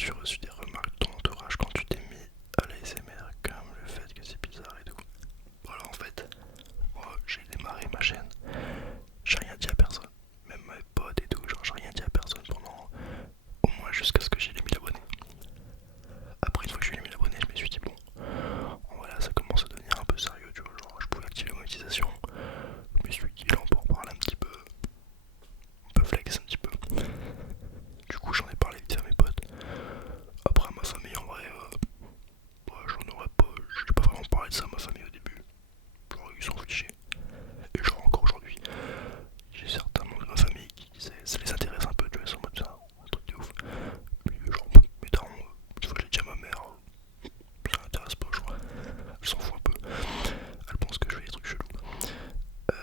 as-tu reçu des remarques de ton entourage quand tu t'es mis à l'ASMR, comme le fait que c'est bizarre et tout? Voilà, en fait, moi j'ai démarré ma chaîne, j'ai rien dit à personne, même mes potes et tout, genre j'ai rien dit à personne pendant au moins jusqu'à ce que j'ai les 1000 abonnés. Après, une fois que j'ai eu les 1000 abonnés, je me suis dit, bon, voilà, ça commence à devenir un peu sérieux, tu vois, genre je pouvais activer la monétisation. Je me suis dit, là on peut en parler un petit peu, on peut flex un petit peu. Du coup, j'en ai parlé vite à mes potes. Après, à ma famille, en vrai, j'en aurais pas, j'ai pas vraiment parlé de ça à ma famille au début. Genre, ils s'en fichaient. Et genre, encore aujourd'hui, j'ai certains membres de ma famille qui ça les intéresse un peu, tu vois, ils sont en mode ça, un truc de ouf. Puis, genre, mes darons, une fois que je l'ai dit à ma mère, ça l'intéresse pas, je crois. Elle s'en fout un peu. Elle pense que je fais des trucs chelous. Euh,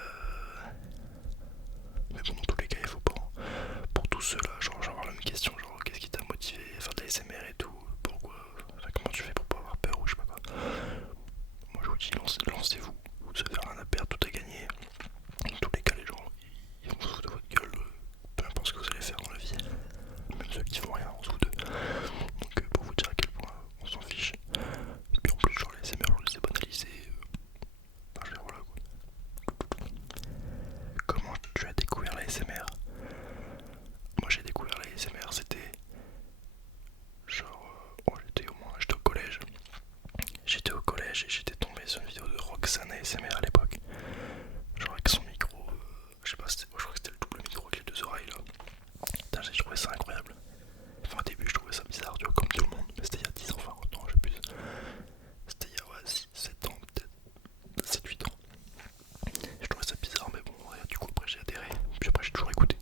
Mais bon, dans tous les cas, il faut pas. Pour tous ceux-là, genre, j'aurai la même question, genre, qu'est-ce qui t'a motivé à faire de la SMR et tout? Pourquoi? Enfin, comment tu fais pour pas avoir peur ou je sais pas quoi? Moi, je vous dis, lancez-vous. Vous avez rien à perdre, tout à gagner. Dans tous les cas, les gens, ils vont se foutre de votre gueule, peu importe ce que vous allez faire dans la vie. Même ceux qui font rien, on se fout d'eux. Donc, pour vous dire à quel point on s'en fiche. Et puis en plus, genre, les SMR, je les ai banalisés. Enfin, je veux dire, voilà quoi. Comment tu as découvert la SMR? Moi, j'ai découvert la SMR, c'était genre, j'étais au collège. J'étais au collège et j'étais tombé sur une vidéo de Roxane ASMR à l'époque. Genre avec son micro, je sais pas, je crois que c'était le double micro avec les deux oreilles là. Putain, j'ai trouvé ça incroyable. Enfin, au début, je trouvais ça bizarre, tu vois, comme tout le monde. Mais c'était il y a 10 ans, enfin, non, j'ai plus. C'était il y a 7 ans, peut-être 7-8 ans. Je trouvais ça bizarre, mais bon, ouais, du coup, après j'ai adhéré. Puis après, j'ai toujours écouté.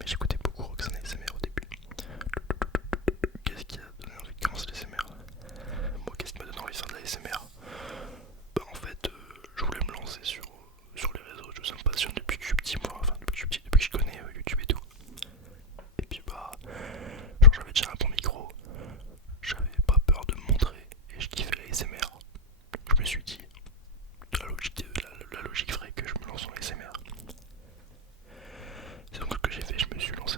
Mais j'écoutais beaucoup Roxane ASMR au début. Qu'est-ce qui a donné envie de commencer l'ASMR? Moi, qu'est-ce qui m'a donné envie de faire de l'ASMR? Bah, en fait, je voulais me lancer sur les réseaux. Ça me passionne depuis que je suis petit, moi. Enfin, depuis que je suis petit, depuis que je connais YouTube et tout. Et puis, bah, genre, j'avais déjà un bon micro. J'avais pas peur de me montrer. Et je kiffais la SMR. Je me suis dit, la logique ferait que je me lance en ASMR. C'est donc ce que j'ai fait, je me suis lancé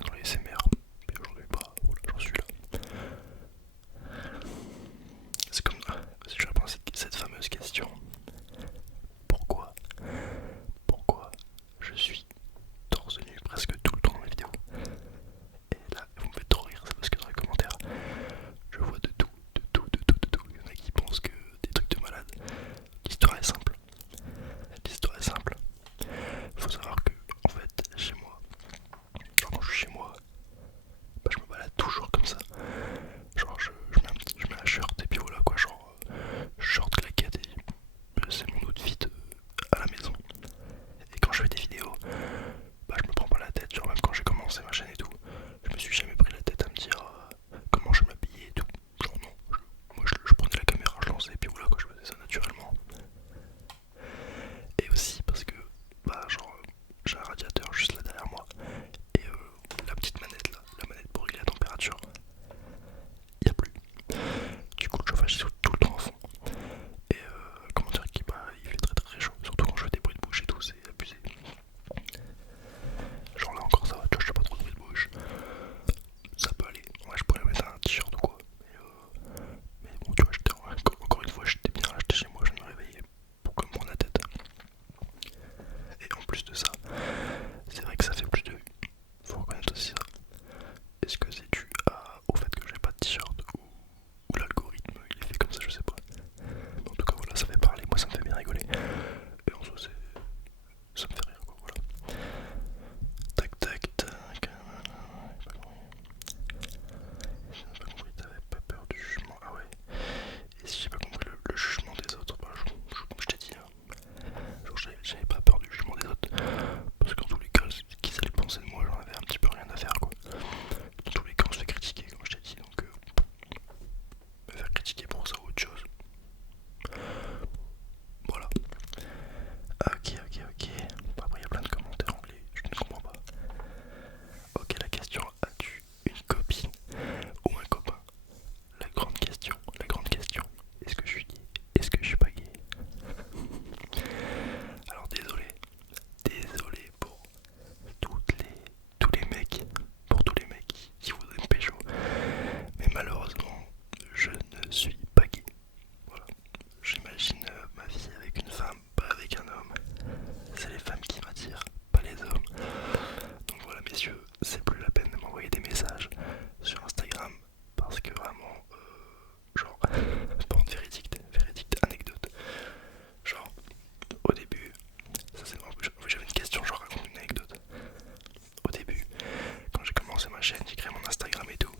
lancé ma chaîne, j'ai créé mon Instagram et tout.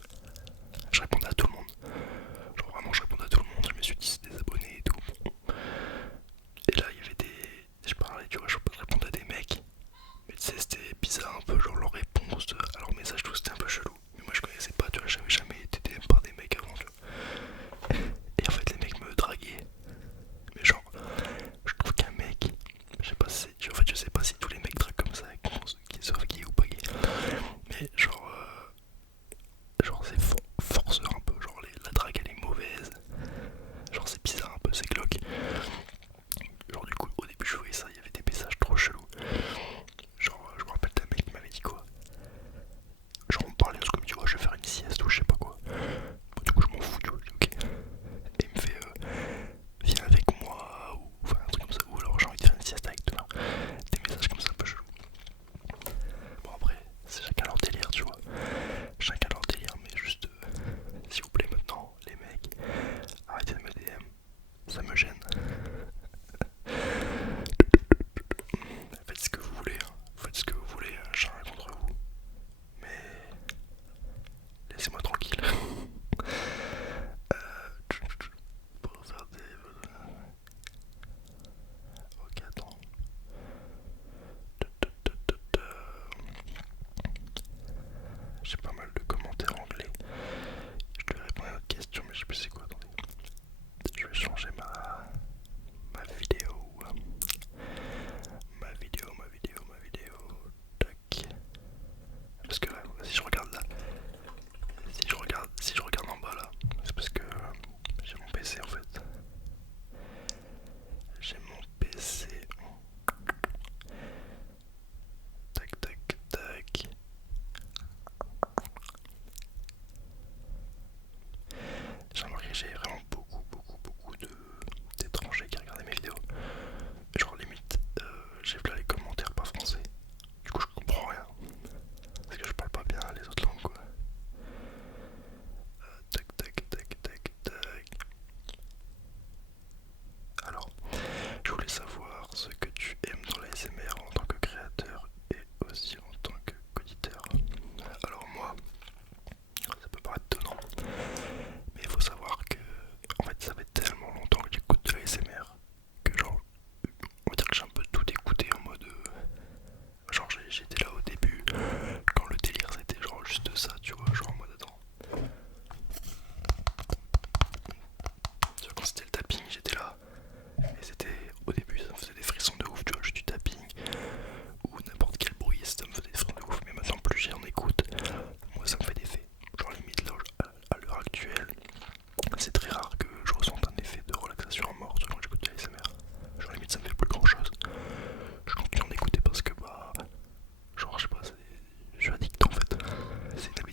Je répondais à tout le monde. Genre vraiment je répondais à tout le monde, je me suis dit c'est des abonnés et tout. Et là il y avait des. Je parlais, tu vois, je répondais à des mecs. Mais tu sais c'était bizarre un peu, genre leur réponse à leur message tout c'était un peu chelou. Mais moi je connaissais pas, tu vois, j'avais jamais été DM par des mecs avant, tu vois. Et en fait les mecs me draguaient. Mais genre, je trouve qu'un mec, je sais pas si, en fait je sais pas si tous les mecs draguent comme ça, qu'ils soient gays ou pas gays. Mais genre c'est forceur un peu, genre la drague elle est mauvaise. Genre c'est bizarre un peu, c'est glauque. Genre du coup au début je voyais ça, il y avait des messages trop chelous. Genre je me rappelle d'un mec qui m'avait dit quoi. Genre on me parlait comme tu vois je vais faire une sieste ou je sais pas quoi. Bon, du coup je m'en fous, tu vois, je dis ok. Et il me fait viens avec moi ou enfin un truc comme ça. Ou alors j'ai envie de faire une sieste avec toi. Des messages comme ça un peu chelous. Bon après c'est chacun leur délire tu vois. Chacun leur délire mais juste s'il vous plaît maintenant les mecs arrêtez de me DM. Ça me gêne. Faites ce que vous voulez, hein. Faites ce que vous voulez, hein. J'ai rien contre vous. Mais laissez-moi tranquille. Pour faire des. Ok, attends. J'ai pas mal de commentaires anglais. Je devais répondre à une autre question, mais je sais plus c'est quoi. Attendez. Je vais changer ma vidéo. Ma vidéo. Tac. Parce que si je regarde là, si je regarde en bas là, c'est parce que j'ai mon PC en fait. J'ai mon PC. Tac tac tac. J'ai remarqué que j'ai vraiment beaucoup d'étrangers qui regardaient mes vidéos. Genre limite, j'ai vu là les commentaires pas français. Du coup je comprends rien. Parce que je parle pas bien les autres langues quoi. Tac tac tac tac tac. Alors, je voulais savoir ce que tu aimes dans la SMR en tant que créateur et aussi en tant qu'auditeur. Alors moi, ça peut paraître étonnant, mais il faut savoir que en fait ça fait tellement longtemps que j'écoute de la SMR que genre, on va dire que j'ai un peu tout écouté en mode genre j'étais là au début quand le délire c'était genre juste ça, tu vois, genre en mode attends. Tu vois, quand c'était le tapping, j'étais là. Et c'était au début, ça me faisait des frissons de ouf, tu vois, juste du tapping ou n'importe quel bruit, ça me faisait des frissons de ouf. Mais maintenant, plus j'en écoute, moi ça me fait des effets. Genre, limite là, à l'heure actuelle, c'est très rare que je ressente un effet de relaxation à mort quand j'écoute de l'ASMR. Genre, limite, ça me fait plus grand chose. Je continue d'en écouter parce que, bah, genre, je sais pas, je suis addict en fait. C'est une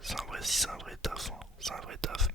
c'est un vrai, si c'est un vrai taf, hein. C'est un vrai taf,